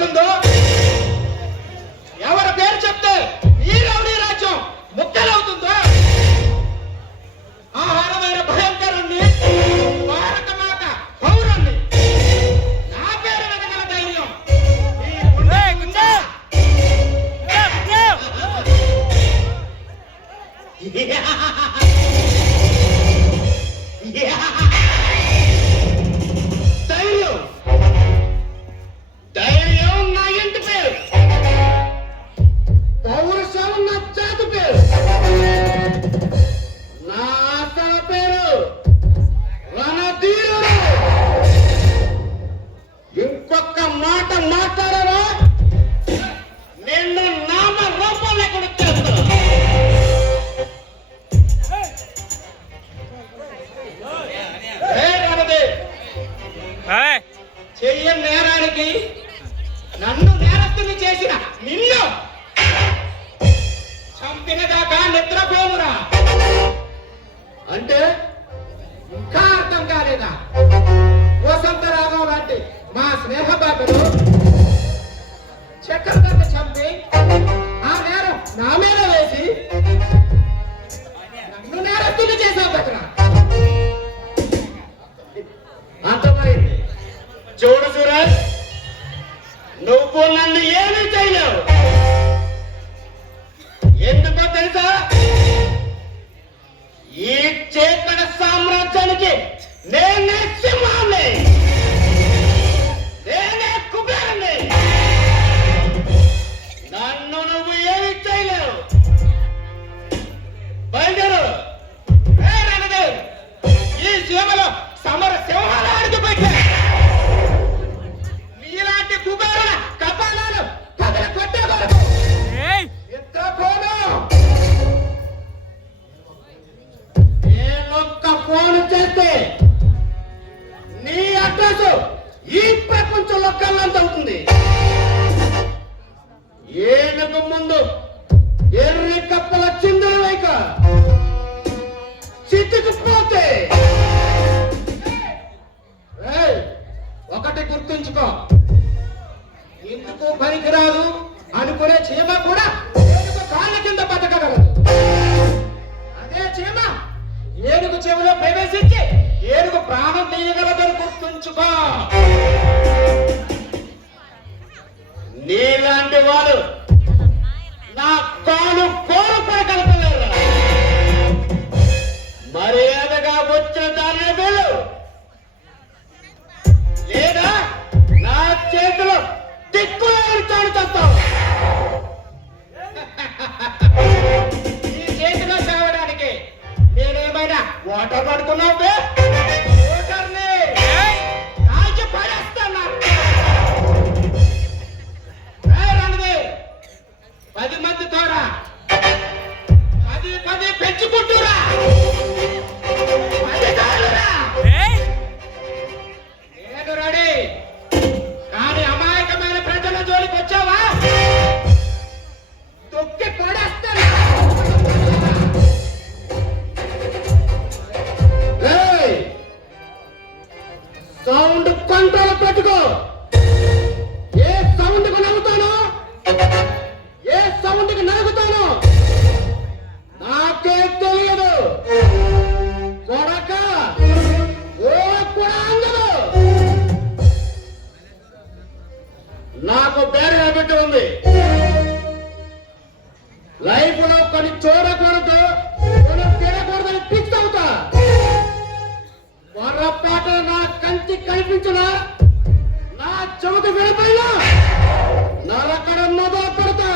అవుతుందో, ఎవరి పేరు చెప్తే ఈ రౌడీ రాజ్యం ముక్కలవుతుందో, ఆహారమైన భయంకరుణ్ణి, భారత మాత పౌరుణ్ణి, నా పేరు వెనకల ధైర్యం ధైర్యం నా ఇంటి పేరు, పౌరుషం నా జాతి పేరు, నా ఆశల పేరు రణధీరుడు. ఇంకొక మాట మాట్లాడరా నిన్ను నామ రూపం లేకుండా చేస్తా. చెయ్యని నేరానికి నన్ను నేరస్తుని చేసిన నిన్ను చంపిన దాకా నిద్రపోమురా అంటే ఇంకా అర్థం కాలేదా? వసంతరాగం లాంటి మా స్నేహ బాటలు చక్రవర్తి చంపి ఆ నేరం నా మీద వేసి నన్ను నేరస్తుని చేసావు దగ్గర. అర్థమైంది. చూడు సూరజ్, నువ్వు నన్ను ఏమీ చేయలేవు. ఎందుకో తెలుసా? ఈ చేకడ సామ్రాజ్యానికి నేనే సింహాన్ని, నేనే కుబేరుని. నన్ను నువ్వు ఏమీ చేయలేవు. బయలుదేరు. ఈ సీమలో సమర సింహాలు అడుగుపెట్టా. నీలాంటి కుబేరుల కపాలాలు పగల కొట్టే వరకు నేనొక్క ఫోన్ చేస్తే నీ అడ్రస్ ఈ ప్రపంచంలో కళ్ళంత అవుతుంది. ఏనుగు ముందు ఎర్రి కప్పల చిందులు వేయక చిత్తుకుపోతే ఒకటి గుర్తుంచుకో, ఇందుకు పనికిరాదు అనుకునే చీమ కూడా ఏనుగు కాళ్ళ కింద బతకగలదు. అదే చీమ ఏనుగు చెవిలో ప్రవేశించి ఏనుగు ప్రాణం తీయగలదని గుర్తుంచుకో. నీలాంటి వాడు నా కాలు కోరుకోగలగలేరు. మర్యాదగా వచ్చిన దాన్ని వెళ్ళు, లేదా నా చేతిలో దిక్కులేని తాడు చేస్తావు. ఈ చేతిలో చావడానికి నేనేమైనా ఓటర్ పడుతున్నావు? ఓటర్ని కాల్చి పడేస్తున్నా. 10 మంది తోరా, 10 పెంచుకుంటురా. నేను రెడీ, కానీ అమాయకమైన ప్రజల జోలికి వచ్చావా తొక్కి పడేస్తాను. సౌండ్ కంట్రోల్ పెట్టుకో. ఏ సౌండ్ కు నవ్వుతానో, ఏ సౌండ్ కి నలుగుతానో నాకే తెలియదు. కొడక ఓ కూడా అందదు. నాకు వేరే హ్యాబిట్ ఉంది. లైఫ్ లో కొన్ని చూడకూడదు, కొన్ని తినకూడదని ఫిక్స్ అవుతా. పొరపాటు నా కంటి కనిపించినా, నా చెవుకు వినపడినా నరకడ మొదలు పెడతా.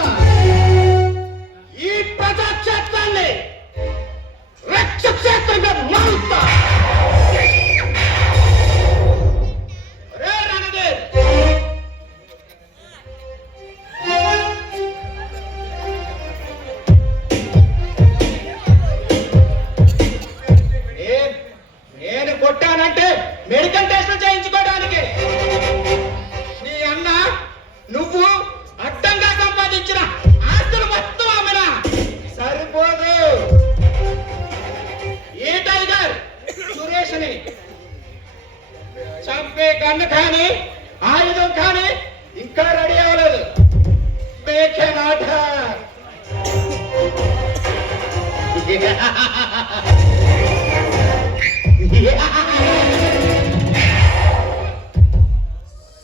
ఈ ప్రజాక్షేత్రాన్ని రక్షక్షేత్రంగా మారుతా. నేను కొట్టానంటే మెడికల్ టెస్ట్ చేయించుకోవడానికి. నీ అన్న నువ్వు అడ్డంగా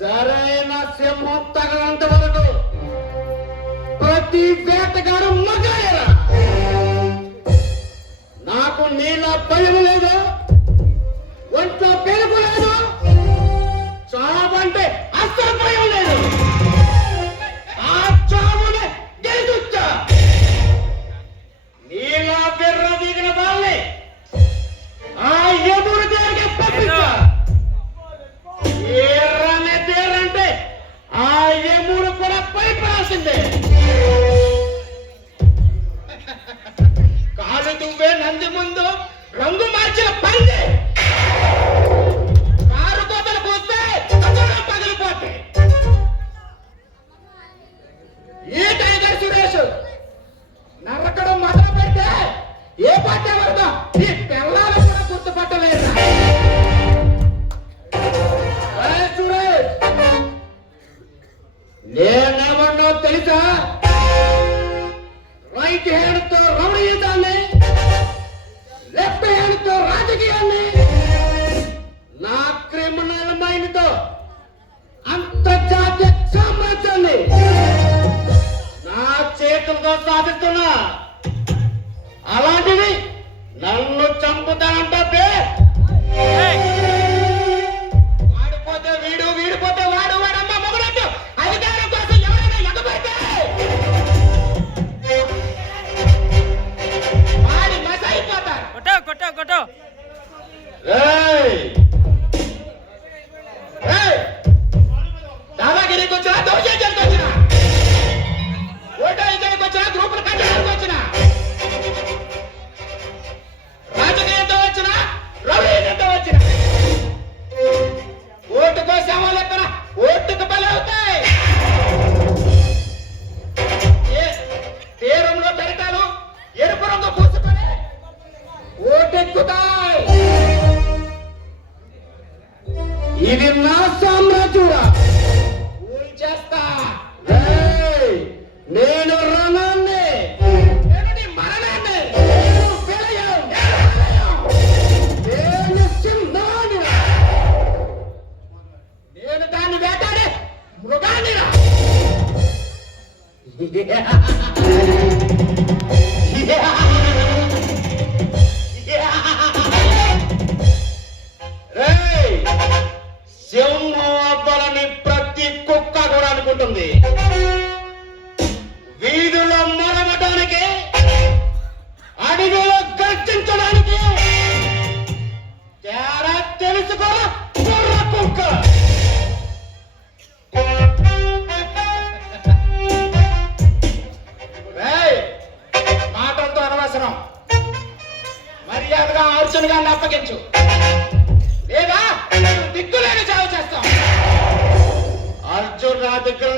సరైన సింహం తగనంత వరకు ప్రతి వేటగాడు మగాయరా. నాకు నీళ్ళ భయం లేదు, ఒంట్లో పెరుగు లేదు, చావంటే అస్సలు భయం లేదు. ఆ చావునే గెలుచా. నీళ్ళ బిర్ర దిగిన వాళ్ళని ఆ ఎదురు దేనికి పంపించా. ఏర్రనే తేరంటే ఆ ఎముడు కూడా పైపడాల్సిందే. కాలు దువ్వే నంది ముందు రంగు మార్చిన పంది కారు కోతలు పోస్తే పగిలిపోతే. ఈ టైగర్ సురేష్ నరకడం మొదలు పెడితే ఏ పట్టే వరకు ఈ పిల్లలు కూడా గుర్తుపట్టలేదు. సురేష్ నేనేమన్నా తెలుసా? రైట్ హ్యాండ్ తో రౌడీయుతాన్ని, లెఫ్ట్ హ్యాండ్ తో రాజకీయాన్ని, నా క్రిమినల్ మైండ్ తో అంతర్జాతీయ సామ్రాజ్యాన్ని నా చేతులతో సాధిస్తున్నా. అలాంటిది నన్ను చంపుతానంటే వాడిపోతే వీడు, వీడిపోతే వాడు, వాడమ్మ మొగలట్టు అధికారం కోసం ఎవరైనా ఎగబడితే వాడి మస అయిపోతారు. దాదాగిరికి వచ్చినా, దౌర్జన్యానికి వచ్చినా, ఓటో ఇద్దరికి వచ్చినా, గ్రూపులు కట్టడానికి వచ్చినా, రాజకీయంతో వచ్చినా, రౌడీయంతో వచ్చినా, ఓటుకో శవం లెక్కన ఓటుకు బలి అవుతాయి. తీరంలో పెరటాలు ఎరుపు రంగు పూసుకొని ఓటెక్కుతాయి. ఇది నా సామ్రాజ్యుడా. చేస్తా. నేను రణాన్ని, నేను నీ మరణాన్ని, నేను విలయం, నేను సింహాన్ని, నేను దాన్ని వేటాడే మృగాన్ని. సింహం అవ్వాలని ప్రతి కుక్క కూడా అనుకుంటుంది. వీధుల్లో మొరగటానికి, అడవిలో గర్జించడానికి తేడా తెలుసుకో కుర్ర కుక్క. మాటలతో అనవసరం. మర్యాదగా అర్జున్ గారిని అప్పగించు, లేదా దిక్కులేని చావు చేస్తాం. అర్జున్ నా దగ్గర